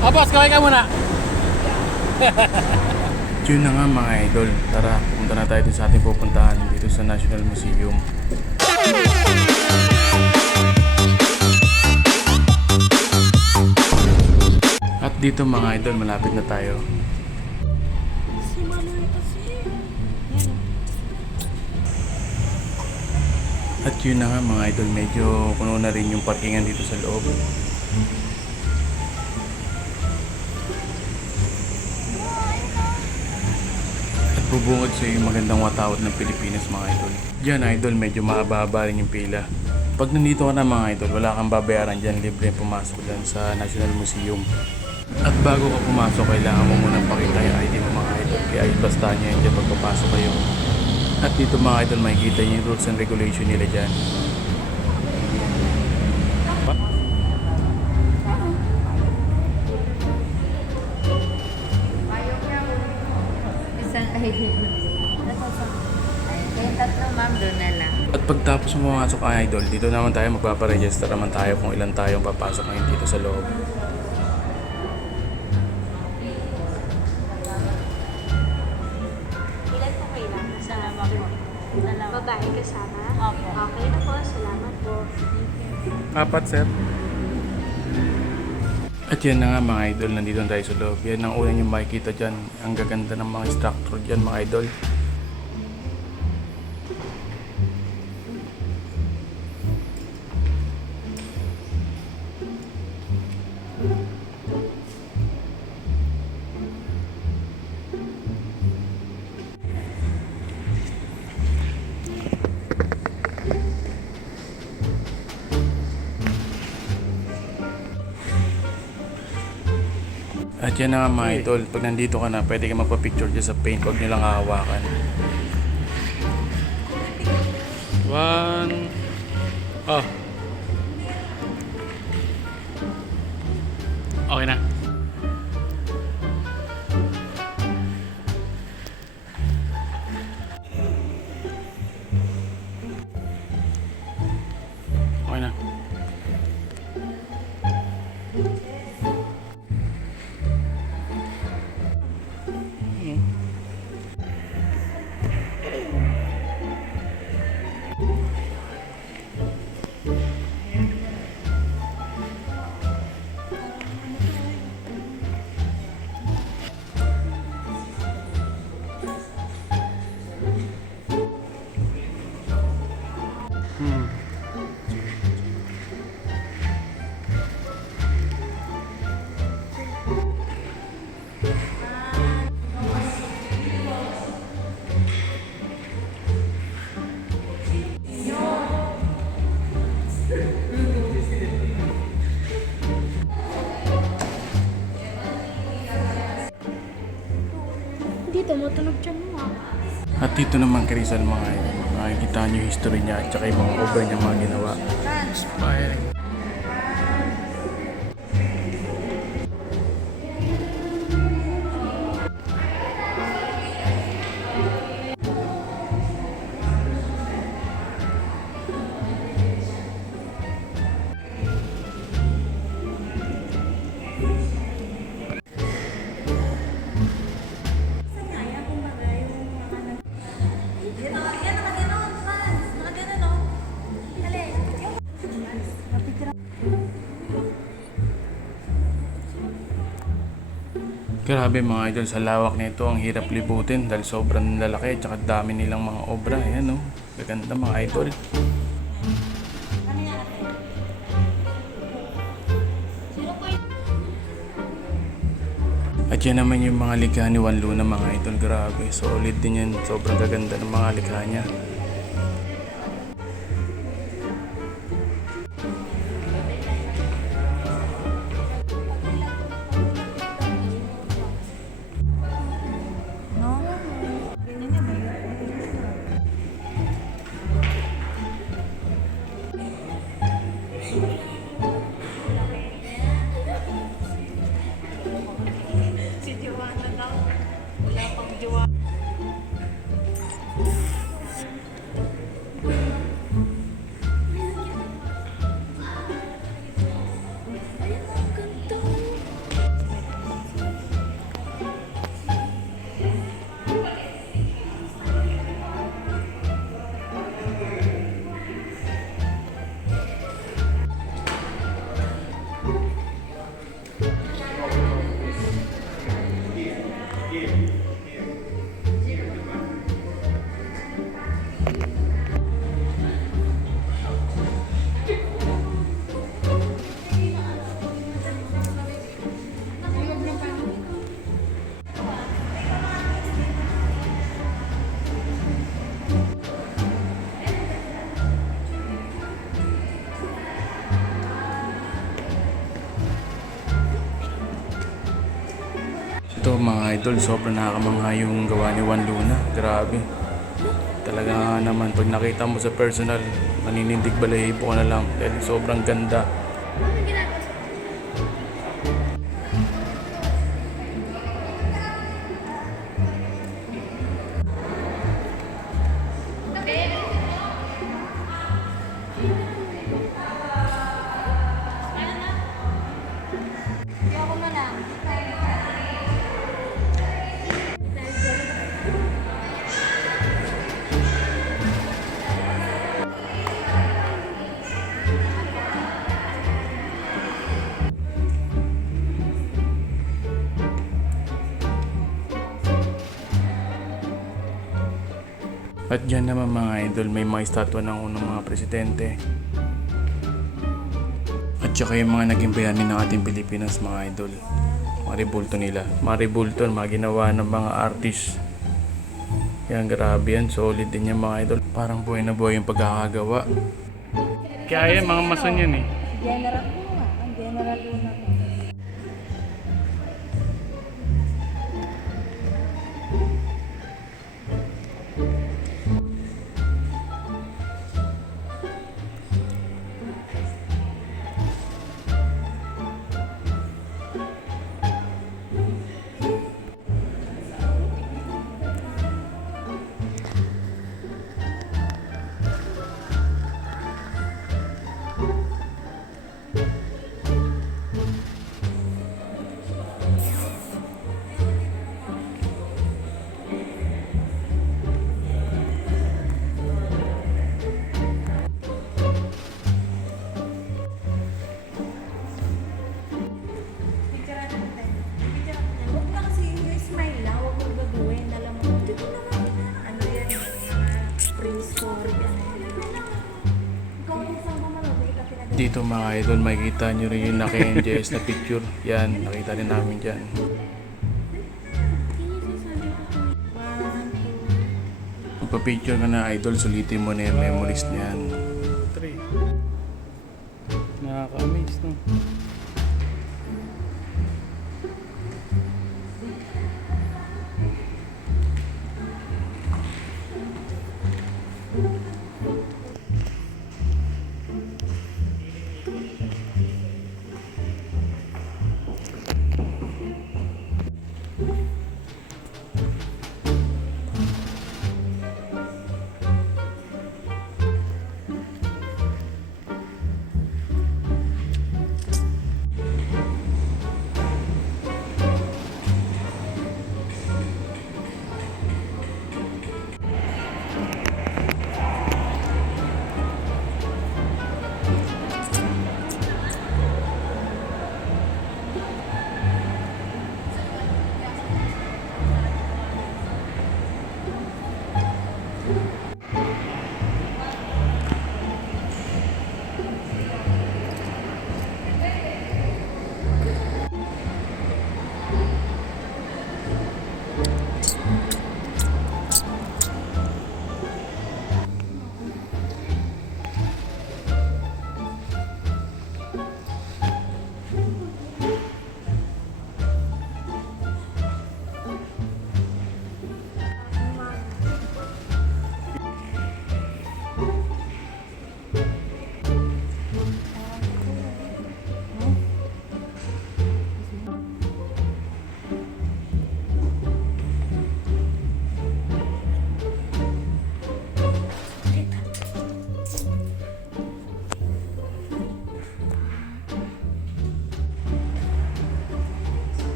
Boss, kaway ka muna. Yun na nga mga idol. Tara, pumunta na tayo dun sa ating pupuntahan dito sa National Museum. At dito mga idol, malapit na tayo. At yun na nga mga idol, medyo puno na rin yung parkingan dito sa loob. At bubungod sa yung magandang watawat ng Pilipinas mga idol. Diyan idol, medyo mahaba-haba rin yung pila. Pag nandito ka na mga idol, wala kang babayaran dyan, libre pumasok dyan sa National Museum. At bago ka pumasok, kailangan mo munang pakita yung ID mo mga idol. Kaya ibasta nyo yan dyan pag papasok kayo. At dito mga idol, makikita nyo yung rules and regulation nila dyan. Yung tatlo ma'am, doon na lang. At pagtapos mo pumasok ang idol, dito naman tayo magpaparegister naman tayo kung ilan tayong papasok ngayon dito sa loob. Ilan po kayo lang? Salamat po. Babae kasama? Opo. Okay na po, salamat po. Apat, sir. At yan na nga mga idol, nandito na tayo sa loob. Yan ang una yung makikita dyan. Ang gaganda ng mga structure dyan mga idol. At yan na nga mga idol, pag nandito ka na, pwede ka magpa-picture dyan sa paint, huwag nyo lang hahawakan. 1. Oh. Okay na. Okay na. Dito, matunog dyan mo ah. At dito naman kay Rizal mga idol, makikita nyo yung history niya at saka yung mga obra niya mga ginawa. Inspiring. Grabe mga idol, sa lawak nito ang hirap libutin dahil sobrang lalaki at saka dami nilang mga obra. Ayan o, gaganda mga idol. At yan naman yung mga likha ni Juan Luna mga idol. Grabe, solid din yan. Sobrang gaganda ng mga likha niya. Ito mga idol, sobrang nakakamangha yung gawa ni Juan Luna. Grabe. Talaga nga naman, pag nakita mo sa personal, maninindig balahibo ka na lang dahil sobrang ganda. Ayoko na lang. At dyan naman mga idol, may mga estatwa ng unang mga presidente. At saka yung mga naging bayani ng ating Pilipinas mga idol. Mga rebulto nila. Mga rebulto, mga ginawa ng mga artist. Yan, grabe yan. Solid din yan mga idol. Parang buhay na buhay yung pagkakagawa. Kaya yan, mga mason yan eh. General ko nga. Ang general ko na ko. Huwag na kasi yung smile lang. Huwag mong gagawin. Alam mo, dito naman ano yan, pre-story yan. Ikaw ang isang mamalo, hindi ka pinag- Dito mga idol, makikita nyo rin yung naka-NJS na picture. Yan, nakita rin namin dyan. Magpa-picture ka na idol, sulitin mo na yung memories niyan.